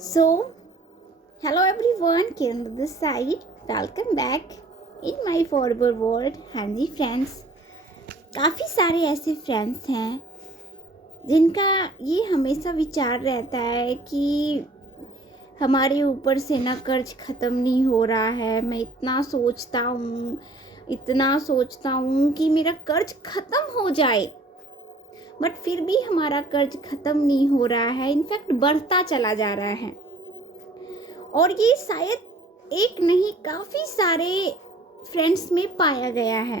So, hello everyone, Kiran this side. Welcome back in my forever world. हाँ जी friends, काफ़ी सारे ऐसे friends हैं जिनका ये हमेशा विचार रहता है कि हमारे ऊपर से ना कर्ज ख़त्म नहीं हो रहा है। मैं इतना सोचता हूँ कि मेरा कर्ज ख़त्म हो जाए, बट फिर भी हमारा कर्ज ख़त्म नहीं हो रहा है, इनफैक्ट बढ़ता चला जा रहा है। और ये शायद एक नहीं काफ़ी सारे फ्रेंड्स में पाया गया है।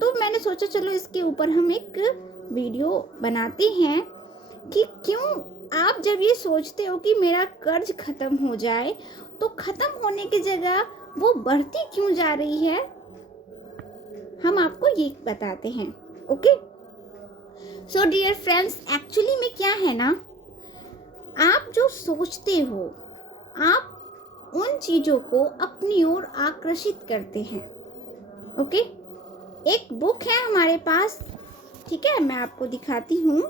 तो मैंने सोचा चलो इसके ऊपर हम एक वीडियो बनाते हैं कि क्यों आप जब ये सोचते हो कि मेरा कर्ज ख़त्म हो जाए तो ख़त्म होने की जगह वो बढ़ती क्यों जा रही है, हम आपको ये बताते हैं। Okay, so dear friends, actually में क्या है ना, आप जो सोचते हो आप उन चीज़ों को अपनी ओर आकर्षित करते हैं। ओके, एक बुक है हमारे पास, ठीक है, मैं आपको दिखाती हूँ।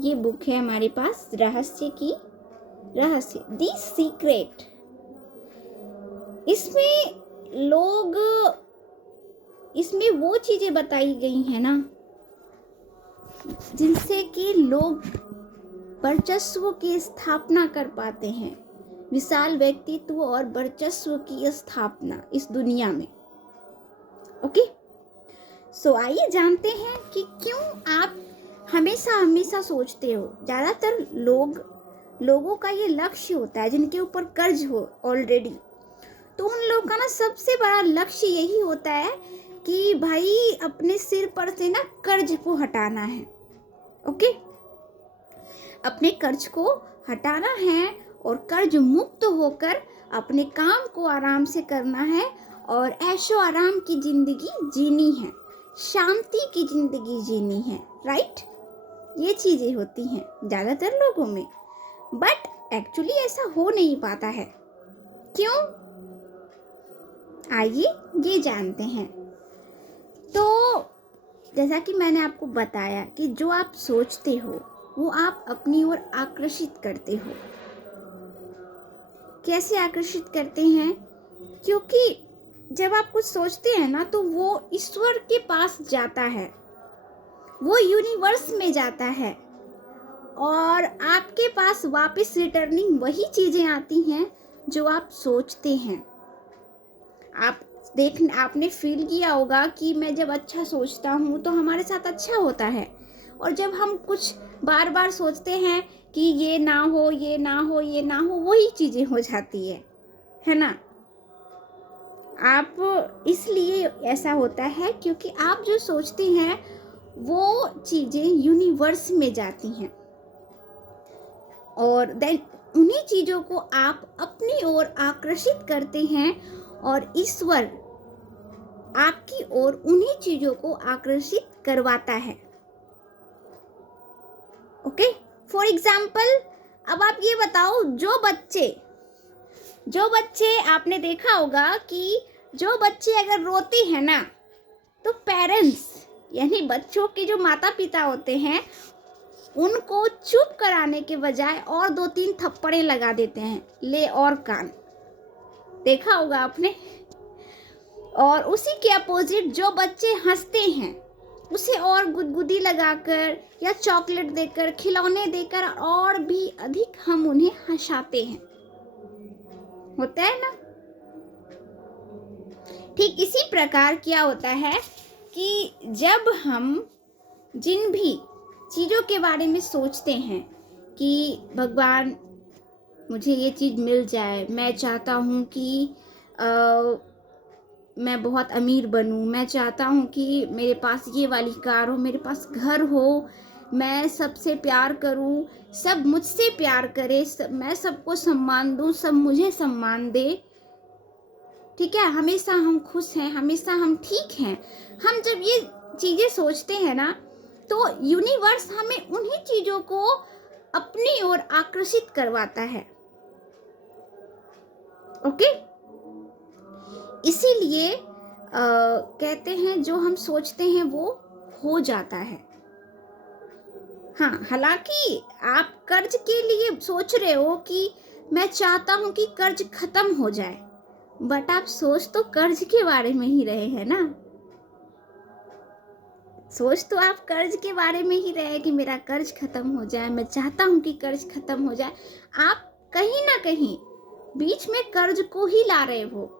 ये बुक है हमारे पास, रहस्य दी सीक्रेट। इसमें वो चीज़ें बताई गई हैं ना जिनसे कि लोग वर्चस्व की स्थापना कर पाते हैं, विशाल व्यक्तित्व और वर्चस्व की स्थापना इस दुनिया में। ओके, सो आइए जानते हैं कि क्यों आप हमेशा सोचते हो। ज़्यादातर लोगों का ये लक्ष्य होता है जिनके ऊपर कर्ज हो ऑलरेडी, तो उन लोगों का ना सबसे बड़ा लक्ष्य यही होता है कि भाई अपने सिर पर से ना कर्ज को हटाना है। ओके, अपने कर्ज को हटाना है और कर्ज मुक्त होकर अपने काम को आराम से करना है और ऐशो आराम की जिंदगी जीनी है, शांति की जिंदगी जीनी है। राइट, ये चीजें होती हैं ज्यादातर लोगों में, बट एक्चुअली ऐसा हो नहीं पाता है। क्यों, आइए ये जानते हैं। तो जैसा कि मैंने आपको बताया कि जो आप सोचते हो वो आप अपनी ओर आकर्षित करते हो। कैसे आकर्षित करते हैं? क्योंकि जब आप कुछ सोचते हैं ना तो वो ईश्वर के पास जाता है, वो यूनिवर्स में जाता है और आपके पास वापस रिटर्निंग वही चीज़ें आती हैं जो आप सोचते हैं। आपने फील किया होगा कि मैं जब अच्छा सोचता हूँ तो हमारे साथ अच्छा होता है, और जब हम कुछ बार बार सोचते हैं कि ये ना हो, ये ना हो, ये ना हो, वही चीज़ें हो जाती है ना। आप इसलिए ऐसा होता है क्योंकि आप जो सोचते हैं वो चीज़ें यूनिवर्स में जाती हैं और देन उन्हीं चीज़ों को आप अपनी ओर आकर्षित करते हैं और ईश्वर आपकी ओर उन्हीं चीज़ों को आकर्षित करवाता है। ओके, फॉर एग्जाम्पल, अब आप ये बताओ, जो बच्चे आपने देखा होगा कि जो बच्चे अगर रोते हैं ना तो पेरेंट्स यानी बच्चों के जो माता पिता होते हैं उनको चुप कराने के बजाय और 2-3 थप्पड़े लगा देते हैं, ले और कान। देखा होगा आपने। और उसी के अपोजिट जो बच्चे हंसते हैं उसे और गुदगुदी लगाकर या चॉकलेट देकर, खिलौने देकर और भी अधिक हम उन्हें हंसाते हैं। होता है ना। ठीक इसी प्रकार क्या होता है कि जब हम जिन भी चीज़ों के बारे में सोचते हैं कि भगवान मुझे ये चीज़ मिल जाए, मैं चाहता हूँ कि मैं बहुत अमीर बनूं, मैं चाहता हूँ कि मेरे पास ये वाली कार हो, मेरे पास घर हो, मैं सबसे प्यार करूँ, सब मुझसे प्यार करे, मैं सबको सम्मान दूँ, सब मुझे सम्मान दे। ठीक है, हमेशा हम खुश हैं, हमेशा हम ठीक हैं। हम जब ये चीज़ें सोचते हैं ना तो यूनिवर्स हमें उन्हीं चीज़ों को अपनी ओर आकर्षित करवाता है। ओके, इसीलिए कहते हैं जो हम सोचते हैं वो हो जाता है। हाँ, हालांकि आप कर्ज के लिए सोच रहे हो कि मैं चाहता हूं कि कर्ज खत्म हो जाए, बट आप सोच तो कर्ज के बारे में ही रहे हैं ना। सोच तो आप कर्ज के बारे में ही रहे कि मेरा कर्ज खत्म हो जाए, मैं चाहता हूं कि कर्ज खत्म हो जाए। आप कहीं ना कहीं बीच में कर्ज को ही ला रहे हो।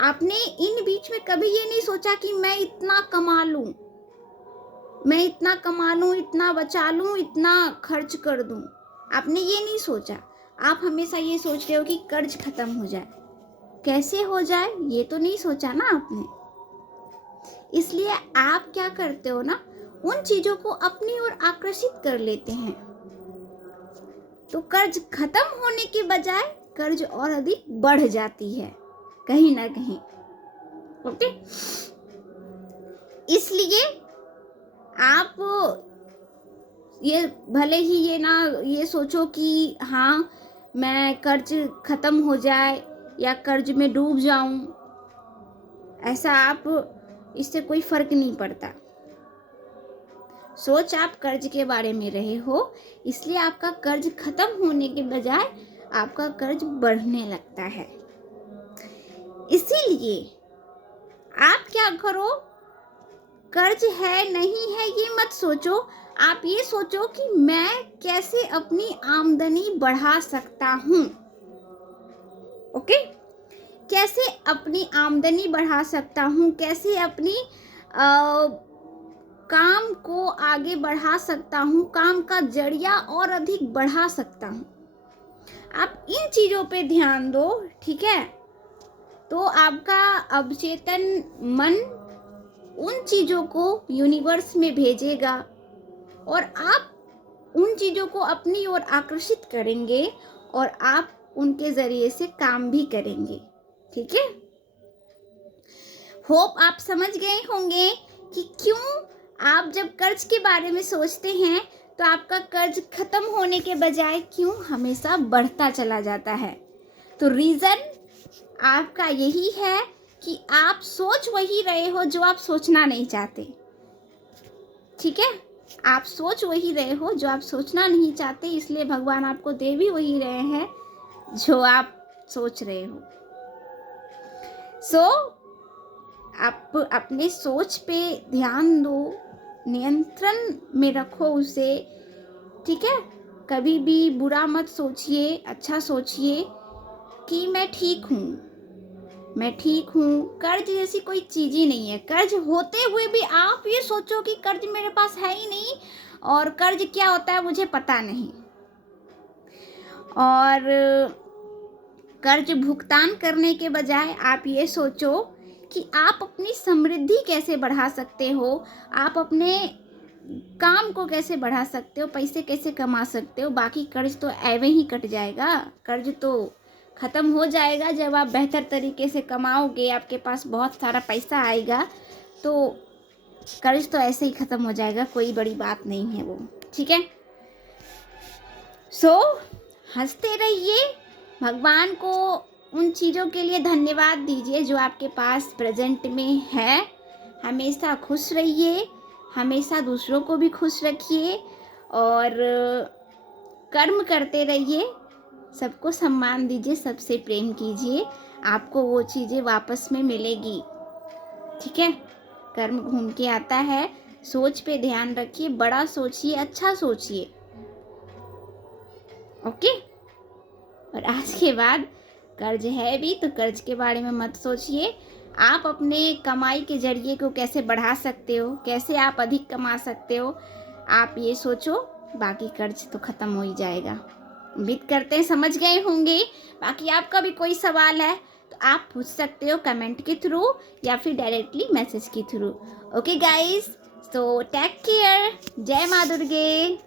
आपने इन बीच में कभी ये नहीं सोचा कि मैं इतना कमा लूं, मैं इतना कमा लूं, इतना बचा लूं, इतना खर्च कर दूं। आपने ये नहीं सोचा। आप हमेशा ये सोच रहे हो कि कर्ज खत्म हो जाए। कैसे हो जाए ये तो नहीं सोचा ना आपने। इसलिए आप क्या करते हो ना, उन चीजों को अपनी ओर आकर्षित कर लेते हैं। तो कर्ज खत्म होने के बजाय कर्ज और अधिक बढ़ जाती है कहीं ना कहीं। ओके, इसलिए आप ये भले ही ये सोचो कि हाँ मैं कर्ज खत्म हो जाए या कर्ज में डूब जाऊं, ऐसा आप इससे कोई फर्क नहीं पड़ता। सोच आप कर्ज के बारे में रहे हो, इसलिए आपका कर्ज खत्म होने के बजाय आपका कर्ज बढ़ने लगता है। इसीलिए आप क्या करो, कर्ज है नहीं है ये मत सोचो, आप ये सोचो कि मैं कैसे अपनी आमदनी बढ़ा सकता हूँ। ओके, कैसे अपनी आमदनी बढ़ा सकता हूँ, कैसे अपनी काम को आगे बढ़ा सकता हूँ, काम का जरिया और अधिक बढ़ा सकता हूँ। आप इन चीज़ों पे ध्यान दो, ठीक है। तो आपका अवचेतन मन उन चीज़ों को यूनिवर्स में भेजेगा और आप उन चीज़ों को अपनी ओर आकर्षित करेंगे और आप उनके ज़रिए से काम भी करेंगे, ठीक है। होप आप समझ गए होंगे कि क्यों आप जब कर्ज के बारे में सोचते हैं तो आपका कर्ज खत्म होने के बजाय क्यों हमेशा बढ़ता चला जाता है। तो रीज़न आपका यही है कि आप सोच वही रहे हो जो आप सोचना नहीं चाहते, ठीक है। आप सोच वही रहे हो जो आप सोचना नहीं चाहते, इसलिए भगवान आपको दे भी वही रहे हैं जो आप सोच रहे हो। आप अपने सोच पे ध्यान दो, नियंत्रण में रखो उसे, ठीक है। कभी भी बुरा मत सोचिए, अच्छा सोचिए कि मैं ठीक हूँ, मैं ठीक हूँ। कर्ज जैसी कोई चीज़ ही नहीं है। कर्ज होते हुए भी आप ये सोचो कि कर्ज मेरे पास है ही नहीं और कर्ज क्या होता है मुझे पता नहीं, और कर्ज भुगतान करने के बजाय आप ये सोचो कि आप अपनी समृद्धि कैसे बढ़ा सकते हो, आप अपने काम को कैसे बढ़ा सकते हो, पैसे कैसे कमा सकते हो। बाकी कर्ज तो ऐवे ही कट जाएगा, कर्ज तो ख़त्म हो जाएगा जब आप बेहतर तरीके से कमाओगे, आपके पास बहुत सारा पैसा आएगा, तो कर्ज तो ऐसे ही ख़त्म हो जाएगा, कोई बड़ी बात नहीं है वो, ठीक है। हंसते रहिए, भगवान को उन चीज़ों के लिए धन्यवाद दीजिए जो आपके पास प्रेजेंट में है। हमेशा खुश रहिए, हमेशा दूसरों को भी खुश रखिए और कर्म करते रहिए, सबको सम्मान दीजिए, सबसे प्रेम कीजिए, आपको वो चीज़ें वापस में मिलेगी, ठीक है। कर्म घूम के आता है। सोच पे ध्यान रखिए, बड़ा सोचिए, अच्छा सोचिए, ओके। और आज के बाद कर्ज है भी तो कर्ज के बारे में मत सोचिए। आप अपने कमाई के जरिए को कैसे बढ़ा सकते हो, कैसे आप अधिक कमा सकते हो, आप ये सोचो, बाकी कर्ज तो ख़त्म हो ही जाएगा। उम्मीद करते हैं समझ गए होंगे। बाकी आपका भी कोई सवाल है तो आप पूछ सकते हो कमेंट के थ्रू या फिर डायरेक्टली मैसेज के through. Okay guys, so take care. जय माँ दुर्गे।